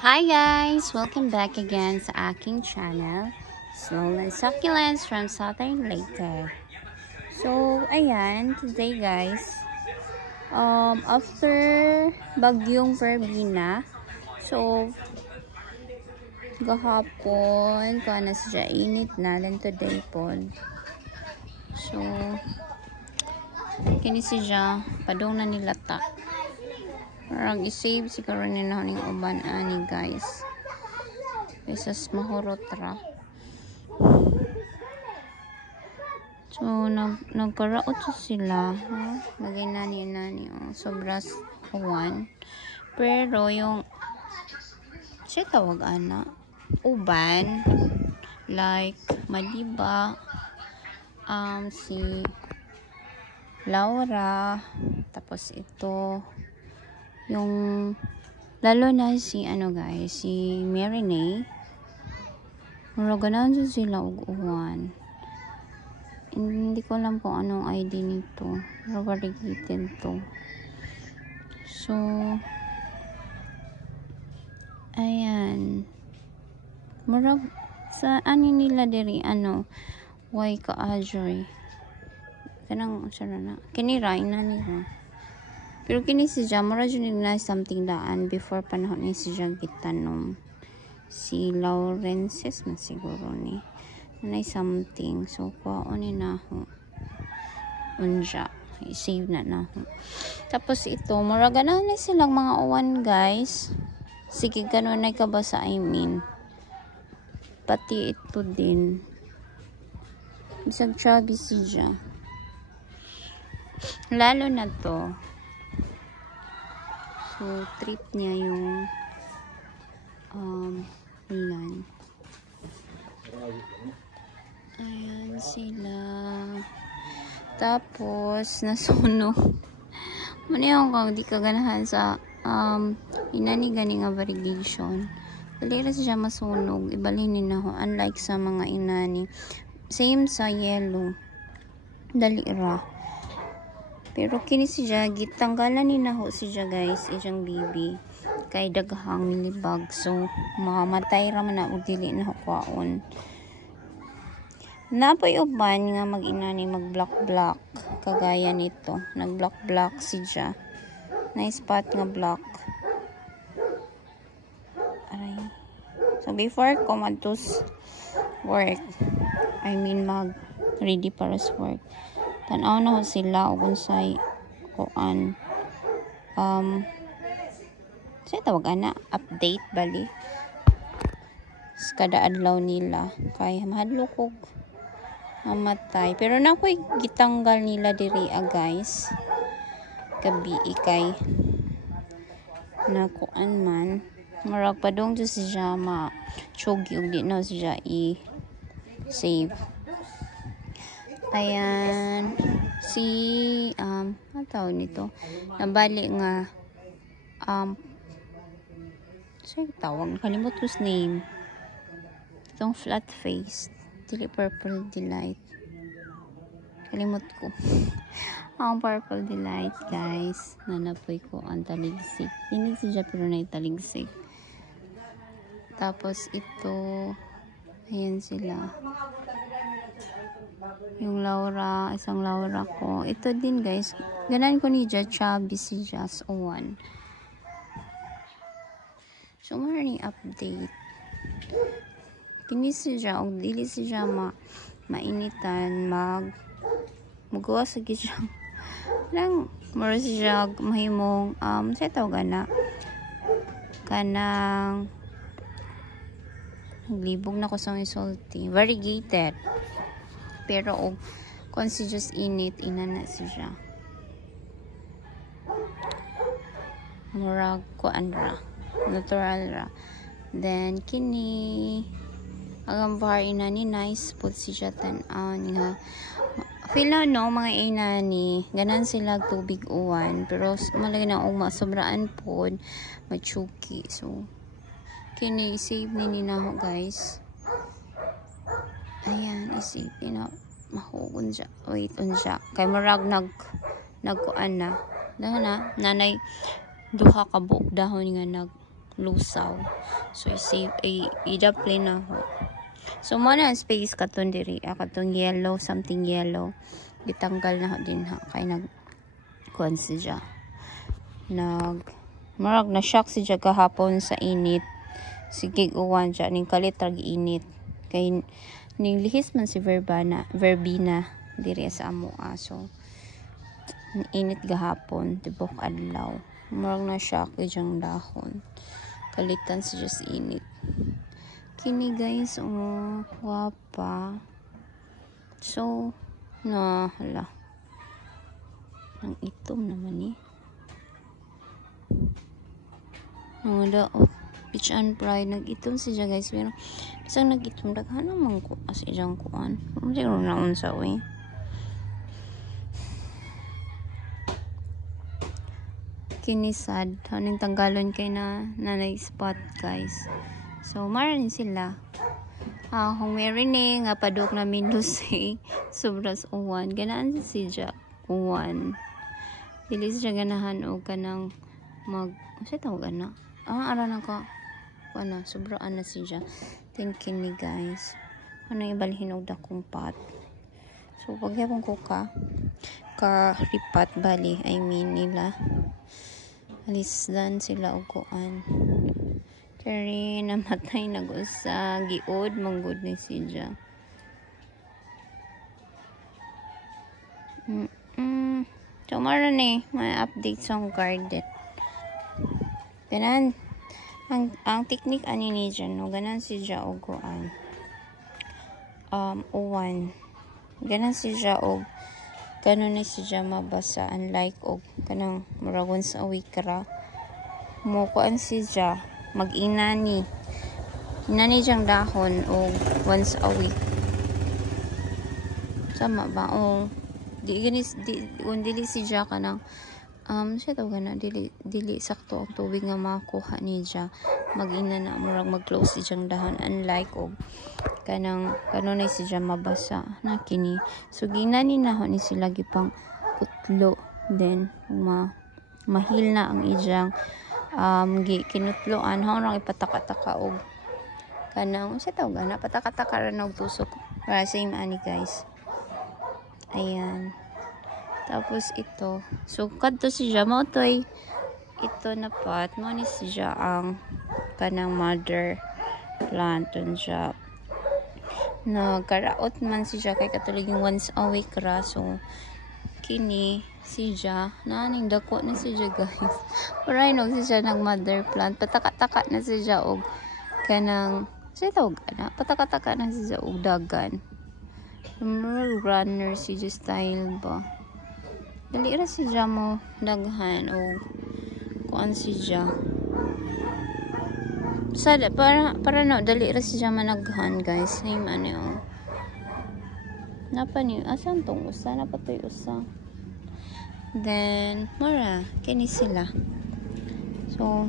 Hi guys! Welcome back again sa aking channel, Slow and Succulents from Southern Leyte. So, ayan, today guys, after bagyong Verbena, so, gahapon, kung ano siya, init na, then today po. So, kini siya, padong na nilata. Parang isave siguro nila ng uban ani guys. Isas mahurot ra. So, nagkaraot sila. Lagay nani. Sobras uwan. Pero, yung siya tawag ana. Uban. Like, Madiba. Si Laura. Tapos ito. Yung lalo na si guys. Si Marinay. Maraganan sila uwan. Hindi ko alam kung anong ID nito. Pero variegated to. So, ayan. Marag, sa ani nila diri, why ka-ajoy. Kanang, sana na. Kinirain na nila. Pero kini siya, marag yun na something daan before panahon ni siya gitanom. Si Laurences na siguro ni. Nanay something. So, kuhaonin na ako. Unja. I-save na ako. Tapos ito, maraga na silang mga uwan guys. Sige, ganun na kabasa, I mean. Pati ito din. Isang chubby siya. Lalo na to. So, trip niya yung ulan. Ayan sila. Tapos, nasunog. Maniyaw kang di kaganahan sa inani-gani nga variegation. Balira siya masunog. Ibalinin na ho. Unlike sa mga inani. Same sa yellow. Dalira. Pero kini siya, gitanggalan ni na ho siya guys. Ijang bibi. Kay daghang milibag. So, makamatay raman na o dili na ho kwaon. Napoy uban nga mag-inani mag-block-block. Kagaya nito. Nag-block-block siya. Nice spot nga block. Aray. So, before ko madtos work, I mean mag-ready para sa work. Tanaw na ho sila o unsay kuan. Siya tawag ana, update bali. Kada adlaw nila. Kaya mahadlokog mamatay. Pero na ako'y gitanggal nila diri guys. Gabi ikay na kuan man. Marag padong to siya ma-chogi ug di na siya i-save. Ayan. Si, ano tawag nito? Nabali nga, sa'yo tawag? Nakalimot ko sa name. Itong flat face. Dili Purple Delight. Kalimot ko. Ang Purple Delight, guys. Nanapoy ko ang taligsik. Hindi siya pero na taligsik. Tapos ito, ayan sila. Yung Laura, isang Laura ko. Ito din guys. Ganan ko ni chubby si Just One. So, maraming update. Kini siya, o dili siya mainitan, magawa sa siya. Lang, mara siya mahimong, sa tawag na, kanang, naglibog na ko sa salty. Variegated. Pero, kung si just init, na siya. Murag ko ra. Natural ra. Then, kini, agang bar inani, nice put siya tan-an nga. Feel na no, mga inani, ganan sila tubig uwan. Pero, malagay na masobraan po, machuki. So, kini, save ni na guys. Ayan, isip na mahugon siya. Wait on siya. Kay marag nagkuan na. Dahil na, nanay duha ka buok dahon nga lusaw. So i-save i-apply na ho. So mo na ang space katon diri, katong yellow, something yellow. Gitanggal na ho din ha kay nag kuan siya. Marag na shock siya kahapon sa init. Sige uwan siya ning kalit rag init. Kay ning lihis man si verbena diri sa amo aso. Init gahapon tibok adlaw. Marag na shock ijang dahon. Kalitan siya sa init. Kini guys, oh, wapa. So, hala. Ang itom naman eh. Ang daot. Peach and pride. Nag-itom siya guys. Pero, isang nag-itom. Daghan naman ko. As ijang kuan. Siguro na unsa eh. Kini sad. Haning tanggalon kay na spot guys. So, maran sila. Kung meron nga padok na Mindusay, sobras uwan. Ganaan siya uwan. Dili siya ganahan o kanang siya tawag na. Ara na ka. Wala, sobraan na siya. Thank you ni guys. Ano yung ibalhin og dakong pot. So, pagyapon ko ka-ripat bali, I mean nila. Alisdan sila og kuan. Kari namatay nag-usa giod manggod ni siya. So maron ni may update sa garden. Ganan ang technique ani ni dyan no ganan siya og kuan. Uwan. Ganan siya og kanon ni siya mabasa unlike og kanang muragon sa awikra. Mo kuan siya mag-inani siyang dahon o once a week sama ba o dili siya kanang siya tawag na dili sakto ang tubig nga makuha ni siya mag-ina na murag mag-close siyang dahon unlike og kanang kanon siya mabasa na kini so ginani na ho ni sila gipang kutlo then mahil na ang ijang kinutloan hong ipataka-taka og kanang siya tawag na pataka-taka ra og tusok para same ani guys. Ayan, tapos ito so kadto siya mo toy ito na pot mo ni siya ang kanang mother plant siya nagkaraot man siya kay katuliging once a week ra so kini siya naning dako na siya guys para inog siya ng mother plant pataka-taka na siya og kanang siya tawag na pataka-taka na siya og dagan runner siya style ba dali ra siya mo daghan og kuan siya sada para no dali ra siya managhan guys ay mani oh napa ni asan tong usa na patoy usa. Then, mura, kini sila. So,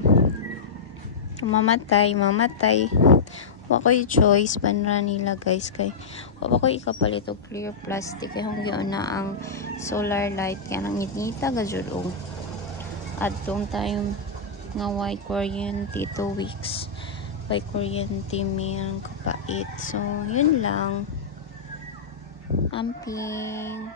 mamatay. Wa ko'y choice, panra nila guys. Kay, wa ko'y ikapalit og clear plastic. Kaya kung yun na ang solar light. Kaya nang ngitita gajud og. At tong tayo nga white kuryente 2 weeks. White kuryente mayroong kapait. So, yun lang. Amping.